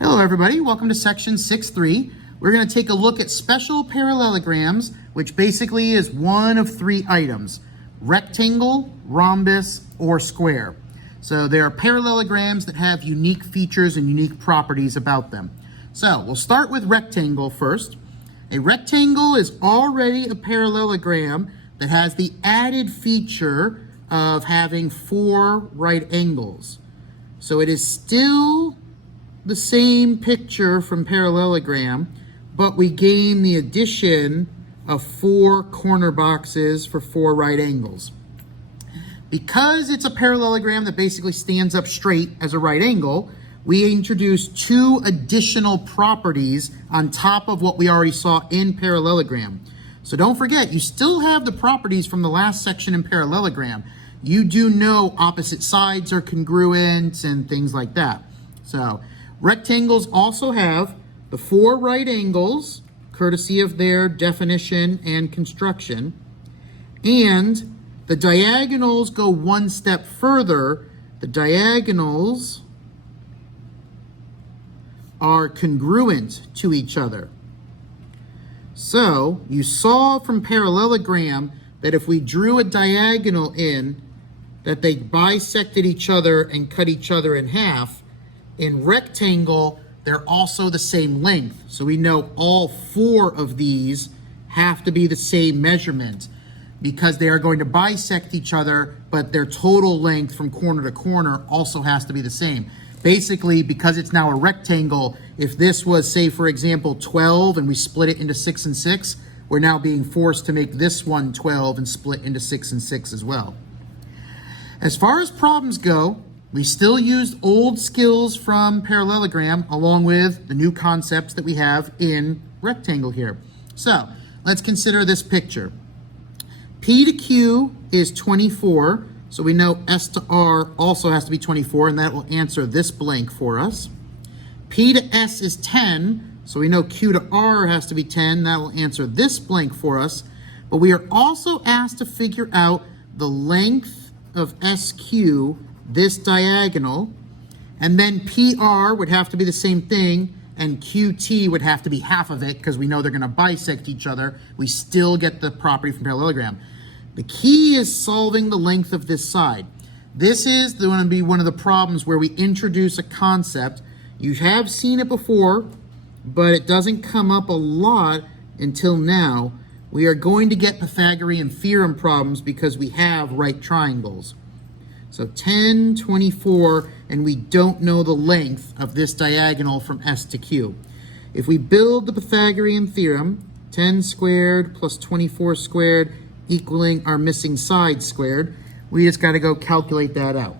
Hello everybody, welcome to section 6.3. We're going to take a look at special parallelograms, which basically is one of three items: rectangle, rhombus, or square. So there are parallelograms that have unique features and unique properties about them. So we'll start with rectangle first. A rectangle is already a parallelogram that has the added feature of having four right angles. So it is still the same picture from parallelogram, but we gain the addition of four corner boxes for four right angles. Because it's a parallelogram that basically stands up straight as a right angle, we introduce two additional properties on top of what we already saw in parallelogram. So don't forget, you still have the properties from the last section in parallelogram. You do know opposite sides are congruent and things like that. So rectangles also have the four right angles, courtesy of their definition and construction, and the diagonals go one step further. The diagonals are congruent to each other. So you saw from parallelogram that if we drew a diagonal in, that they bisected each other and cut each other in half. In rectangle, they're also the same length. So we know all four of these have to be the same measurement because they are going to bisect each other, but their total length from corner to corner also has to be the same. Basically, because it's now a rectangle, if this was, say, for example, 12 and we split it into 6 and 6, we're now being forced to make this one 12 and split into 6 and 6 as well. As far as problems go, we still used old skills from parallelogram along with the new concepts that we have in rectangle here. So let's consider this picture. P to Q is 24, so we know S to R also has to be 24, and that will answer this blank for us. P to S is 10, so we know Q to R has to be 10, that will answer this blank for us. But we are also asked to figure out the length of SQ, this diagonal, and then PR would have to be the same thing, and QT would have to be half of it because we know they're going to bisect each other. We still get the property from parallelogram. The key is solving the length of this side. This is going to be one of the problems where we introduce a concept. You have seen it before, but it doesn't come up a lot until now. We are going to get Pythagorean theorem problems because we have right triangles. So 10, 24, and we don't know the length of this diagonal from S to Q. If we build the Pythagorean theorem, 10 squared plus 24 squared equaling our missing side squared, we just got to go calculate that out.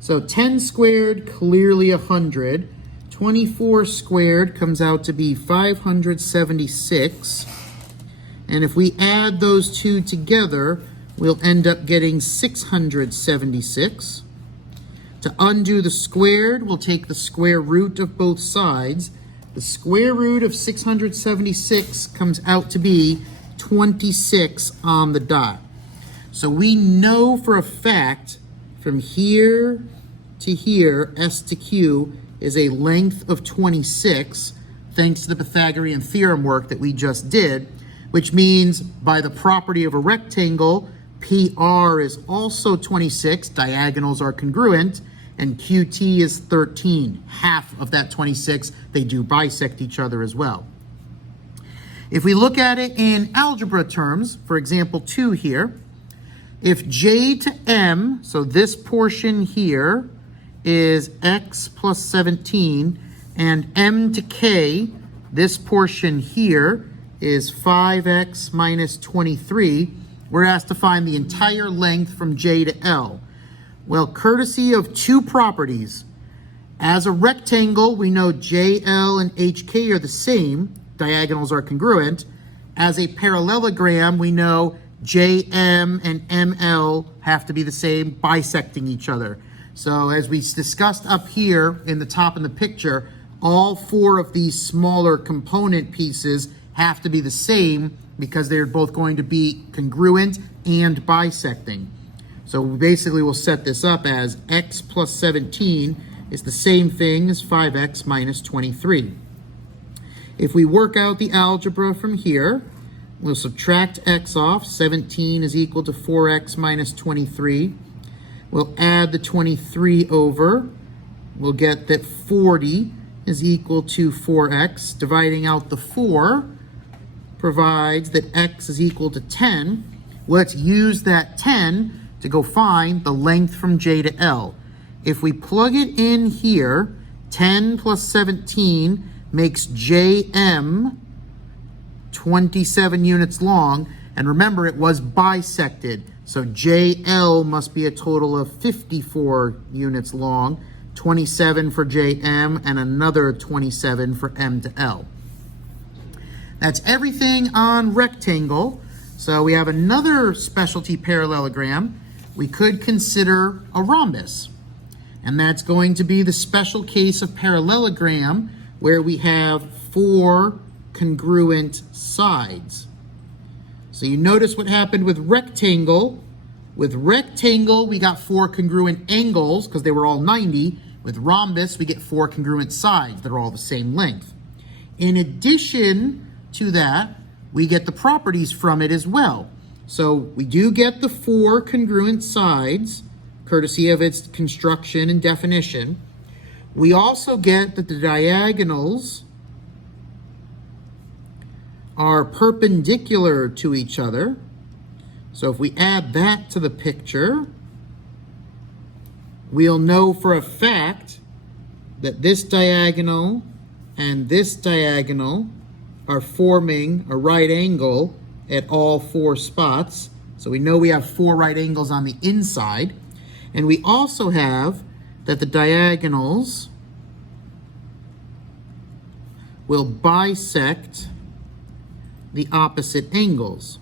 So 10 squared, clearly 100. 24 squared comes out to be 576. And if we add those two together, we'll end up getting 676. To undo the squared, we'll take the square root of both sides. The square root of 676 comes out to be 26 on the dot. So we know for a fact from here to here, S to Q is a length of 26, thanks to the Pythagorean theorem work that we just did, which means by the property of a rectangle, PR is also 26, diagonals are congruent, and QT is 13, half of that 26. They do bisect each other as well. If we look at it in algebra terms, for example 2 here, if J to M, so this portion here is X plus 17, and M to K, this portion here is 5X minus 23, we're asked to find the entire length from J to L. Well, courtesy of two properties, as a rectangle, we know JL and HK are the same, diagonals are congruent. As a parallelogram, we know JM and ML have to be the same, bisecting each other. So as we discussed up here in the top in the picture, all four of these smaller component pieces have to be the same because they're both going to be congruent and bisecting. So basically we'll set this up as X plus 17 is the same thing as 5x minus 23. If we work out the algebra from here, we'll subtract x off. 17 is equal to 4x minus 23. We'll add the 23 over. We'll get that 40 is equal to 4x. Dividing out the 4 provides that x is equal to 10. Let's use that 10 to go find the length from J to L. If we plug it in here, 10 plus 17 makes JM 27 units long. And remember, it was bisected. So JL must be a total of 54 units long, 27 for JM and another 27 for M to L. That's everything on rectangle. So we have another specialty parallelogram. We could consider a rhombus. And that's going to be the special case of parallelogram where we have 4 congruent sides. So you notice what happened with rectangle. With rectangle, we got 4 congruent angles because they were all 90. With rhombus, we get 4 congruent sides that are all the same length. In addition to that, we get the properties from it as well. So we do get the 4 congruent sides, courtesy of its construction and definition. We also get that the diagonals are perpendicular to each other. So if we add that to the picture, we'll know for a fact that this diagonal and this diagonal are forming a right angle at all 4 spots. So we know we have 4 right angles on the inside. And we also have that the diagonals will bisect the opposite angles.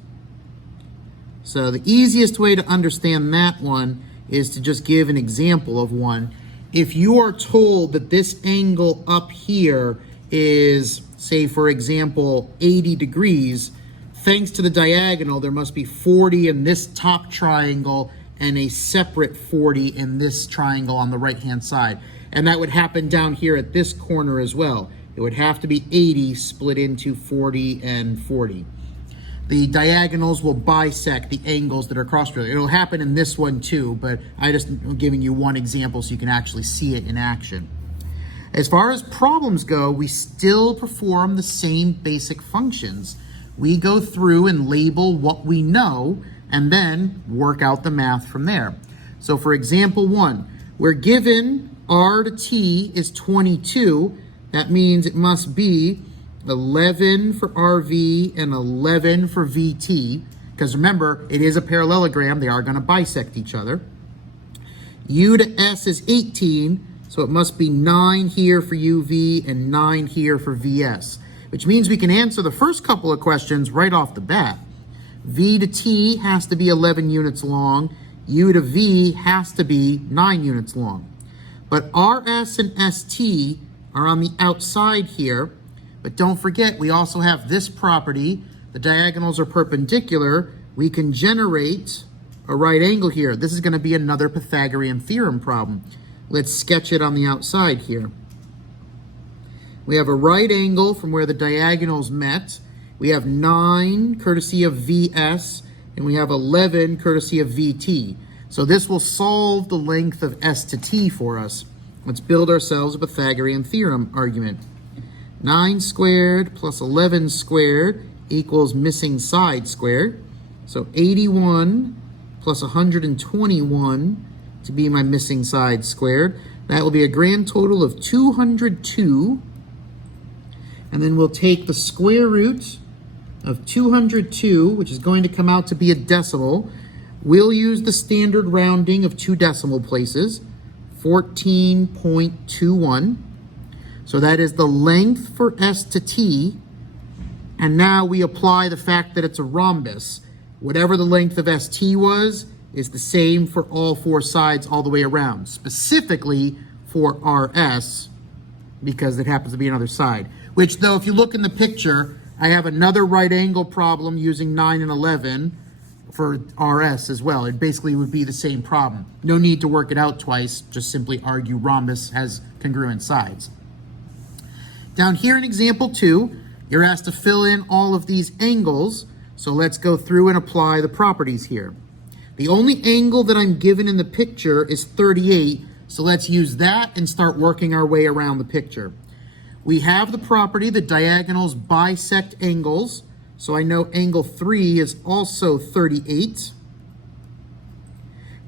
So the easiest way to understand that one is to just give an example of one. If you are told that this angle up here is, say for example, 80 degrees, thanks to the diagonal, there must be 40 in this top triangle and a separate 40 in this triangle on the right-hand side. And that would happen down here at this corner as well. It would have to be 80 split into 40 and 40. The diagonals will bisect the angles that are cross-related. It'll happen in this one too, but I just am giving you one example so you can actually see it in action. As far as problems go, we still perform the same basic functions. We go through and label what we know and then work out the math from there. So for example 1, we're given R to T is 22. That means it must be 11 for RV and 11 for VT, because remember, it is a parallelogram. They are going to bisect each other. U to S is 18, so it must be 9 here for UV and 9 here for VS, which means we can answer the first couple of questions right off the bat. V to T has to be 11 units long. U to V has to be 9 units long. But RS and ST are on the outside here. But don't forget, we also have this property. The diagonals are perpendicular. We can generate a right angle here. This is going to be another Pythagorean theorem problem. Let's sketch it on the outside here. We have a right angle from where the diagonals met. We have 9 courtesy of VS, and we have 11 courtesy of VT. So this will solve the length of S to T for us. Let's build ourselves a Pythagorean theorem argument. 9 squared plus 11 squared equals missing side squared. So 81 plus 121 to be my missing side squared. That will be a grand total of 202. And then we'll take the square root of 202, which is going to come out to be a decimal. We'll use the standard rounding of 2 decimal places, 14.21. So that is the length for S to T. And now we apply the fact that it's a rhombus. Whatever the length of ST was is the same for all 4 sides all the way around, specifically for RS, because it happens to be another side. Which, though, if you look in the picture, I have another right angle problem using 9 and 11 for RS as well. It basically would be the same problem. No need to work it out twice, just simply argue rhombus has congruent sides. Down here in example 2, you're asked to fill in all of these angles, so let's go through and apply the properties here. The only angle that I'm given in the picture is 38, so let's use that and start working our way around the picture. We have the property that diagonals bisect angles, so I know angle 3 is also 38.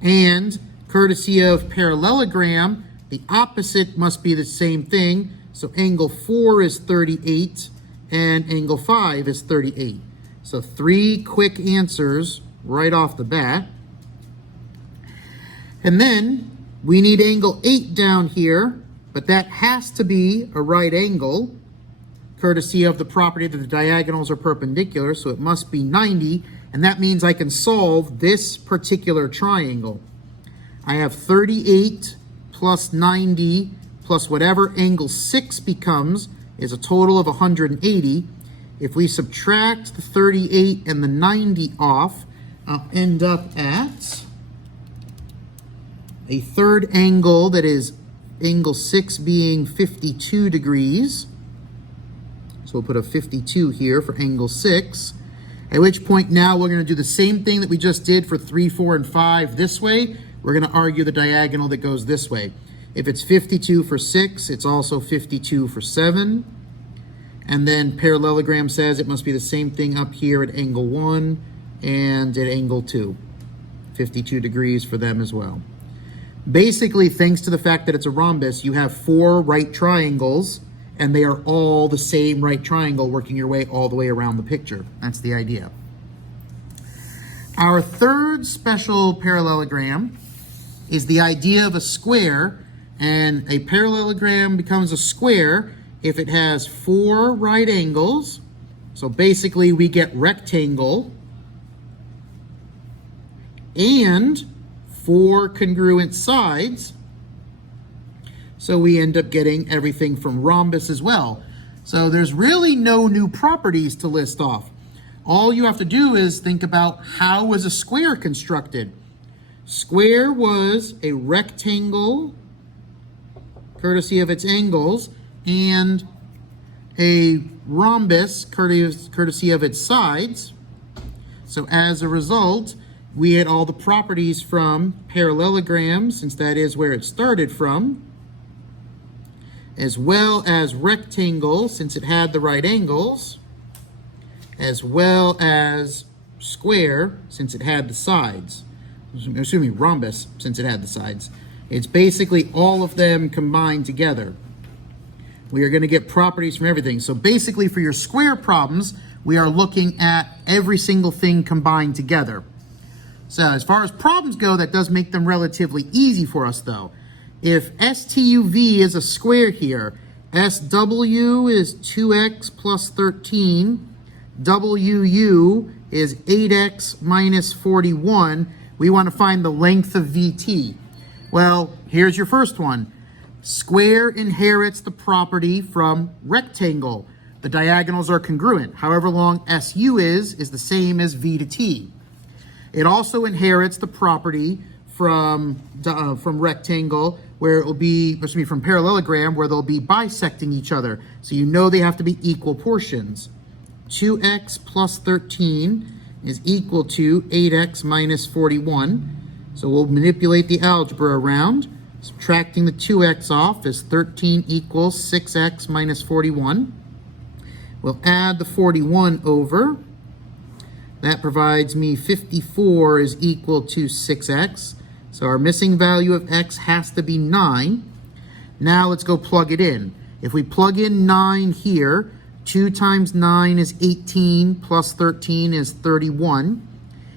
And courtesy of parallelogram, the opposite must be the same thing, so angle 4 is 38 and angle 5 is 38. So 3 quick answers right off the bat. And then we need angle 8 down here, but that has to be a right angle, courtesy of the property that the diagonals are perpendicular, so it must be 90, and that means I can solve this particular triangle. I have 38 plus 90 plus whatever angle 6 becomes is a total of 180. If we subtract the 38 and the 90 off, I'll end up at a third angle that is angle 6 being 52 degrees. So we'll put a 52 here for angle 6, at which point now we're going to do the same thing that we just did for 3, 4, and 5 this way. We're going to argue the diagonal that goes this way. If it's 52 for 6, it's also 52 for 7. And then parallelogram says it must be the same thing up here at angle 1 and at angle 2. 52 degrees for them as well. Basically, thanks to the fact that it's a rhombus, you have 4 right triangles, and they are all the same right triangle working your way all the way around the picture. That's the idea. Our third special parallelogram is the idea of a square, and a parallelogram becomes a square if it has 4 right angles. So basically we get rectangle and 4 congruent sides. So we end up getting everything from rhombus as well. So there's really no new properties to list off. All you have to do is think about how was a square constructed. Square was a rectangle, courtesy of its angles, and a rhombus, courtesy of its sides. So as a result, we had all the properties from parallelogram, since that is where it started from, as well as rectangle, since it had the right angles, as well as square, since it had the sides. Assuming rhombus, since it had the sides. It's basically all of them combined together. We are going to get properties from everything. So basically for your square problems, we are looking at every single thing combined together. So as far as problems go, that does make them relatively easy for us though. If STUV is a square here, SW is 2x plus 13, WU is 8x minus 41. We want to find the length of VT. Well, here's your first one. Square inherits the property from rectangle. The diagonals are congruent. However long SU is the same as V to T. It also inherits the property from rectangle, where it will be, from parallelogram, where they'll be bisecting each other. So you know they have to be equal portions. 2x plus 13 is equal to 8x minus 41. So we'll manipulate the algebra around. Subtracting the 2x off is 13 equals 6x minus 41. We'll add the 41 over. That provides me 54 is equal to 6x. So our missing value of x has to be 9. Now let's go plug it in. If we plug in 9 here, 2 times 9 is 18, plus 13 is 31.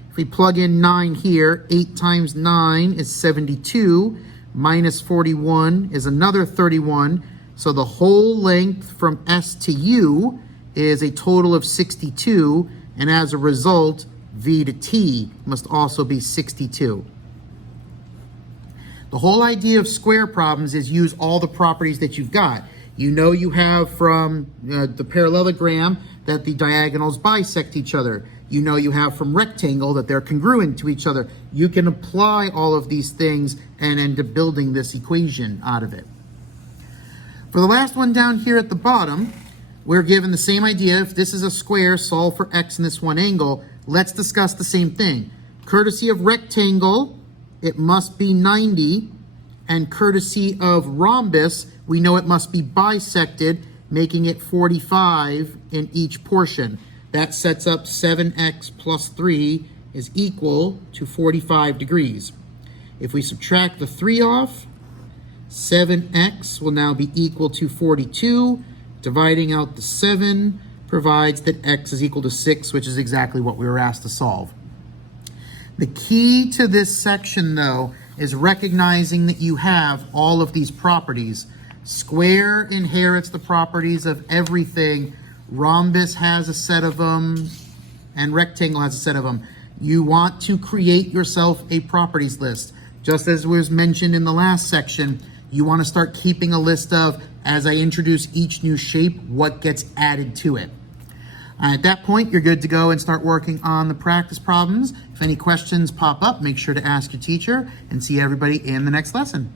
If we plug in 9 here, 8 times 9 is 72, minus 41 is another 31. So the whole length from S to U is a total of 62, and as a result, V to T must also be 62. The whole idea of square problems is use all the properties that you've got. You know you have from the parallelogram that the diagonals bisect each other. you know you have from rectangle that they're congruent to each other. You can apply all of these things and end up building this equation out of it. For the last one down here at the bottom, we're given the same idea. If this is a square, solve for x in this one angle. Let's discuss the same thing. Courtesy of rectangle, it must be 90. And courtesy of rhombus, we know it must be bisected, making it 45 in each portion. That sets up 7x plus 3 is equal to 45 degrees. If we subtract the 3 off, 7x will now be equal to 42. Dividing out the 7 provides that x is equal to 6, which is exactly what we were asked to solve. The key to this section, though, is recognizing that you have all of these properties. Square inherits the properties of everything. Rhombus has a set of them, and rectangle has a set of them. You want to create yourself a properties list. Just as was mentioned in the last section, you want to start keeping a list of, as I introduce each new shape, what gets added to it. At that point, you're good to go and start working on the practice problems. If any questions pop up, make sure to ask your teacher, and see everybody in the next lesson.